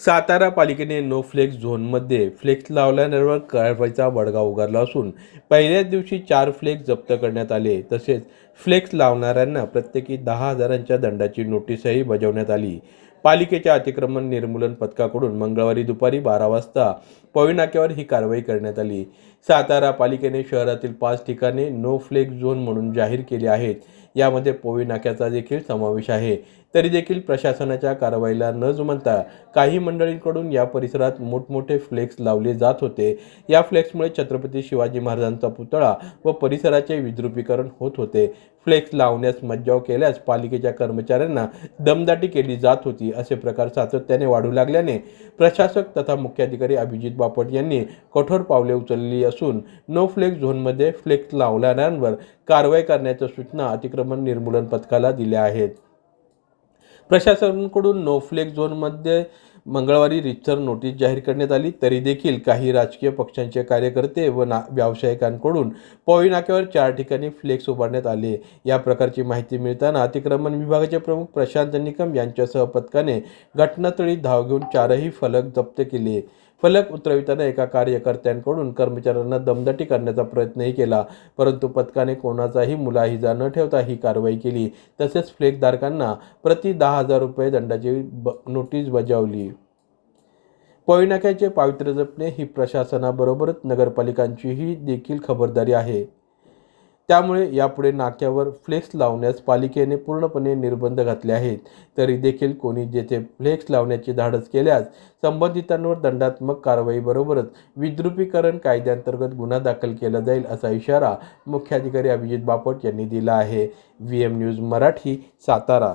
सातारा पालिकेने no flex झोनमध्ये flex लावल्यावर कारवाईचा बडगा उगारला असून पहिल्याच दिवशी चार फ्लेक्स जप्त करण्यात आले. तसेच फ्लेक्स लावणाऱ्यांना प्रत्येकी दहा हजारांच्या दंडाची नोटीसही बजावण्यात आली. पालिकेच्या अतिक्रमण निर्मूलन पथकाकडून मंगळवारी दुपारी बारा वाजता पवई नाक्यावर ही कारवाई करण्यात आली. सातारा पालिकेने शहरातील पाच ठिकाणे नो फ्लेक्स झोन म्हणून जाहीर केले आहेत. यामध्ये पोवी नाक्याचा देखील समावेश आहे. तरी देखील प्रशासनाच्या कारवाईला न जुमानता काही मंडळींकडून या परिसरात मोठमोठे फ्लेक्स लावले जात होते. या फ्लेक्समुळे छत्रपती शिवाजी महाराजांचा पुतळा व परिसराचे विद्रुपीकरण होत होते. फ्लेक्स लावण्यास मज्जाव केल्यास पालिकेच्या कर्मचाऱ्यांना दमदाटी केली जात होती असे प्रकार सातत्याने वाढू लागल्याने प्रशासक तथा मुख्याधिकारी अभिजित बापट यांनी कठोर पावले उचलली असून नो फ्लेक्स झोनमध्ये फ्लेक्स लावणाऱ्यांवर कारवाई करण्याच्या सूचना अतिक्रमण निर्मूलन पथकाला दिल्या आहेत. प्रशासनाकडून नो फ्लेक्स झोनमध्ये मंगळवारी रितसर नोटीस जाहीर करण्यात आली. तरी देखील काही राजकीय पक्षांचे कार्यकर्ते व ना व्यावसायिकांकडून पोळी नाक्यावर चार ठिकाणी फ्लेक्स उभारण्यात आले. या प्रकारची माहिती मिळताना अतिक्रमण विभागाचे प्रमुख प्रशांत निकम यांच्यासह पथकाने घटनास्थळी धाव घेऊन चारही फलक जप्त केले. फलक उतरविताना एका कार्यकर्त्यांकडून कर्मचाऱ्यांना दमदाटी करण्याचा प्रयत्नही केला. परंतु पथकाने कोणाचाही मुलाहिजा न ठेवता ही कारवाई केली. तसेच फ्लेकधारकांना प्रति दहा हजार रुपये दंडाची ब नोटीस बजावली. पोयनाक्याचे पावित्र्य जपणे ही प्रशासनाबरोबरच नगरपालिकांचीही देखील खबरदारी आहे. त्यामुळे यापुढे नाक्यावर फ्लेक्स लावण्यास पालिकेने पूर्णपणे निर्बंध घातले आहेत. तरी देखील कोणी जेथे फ्लेक्स लावण्याचे धाडस केल्यास संबंधितांवर दंडात्मक कारवाईबरोबरच विद्रुपीकरण कायद्यांतर्गत गुन्हा दाखल केला जाईल असा इशारा मुख्याधिकारी अभिजित बापट यांनी दिला आहे. V M news Marathi Satara.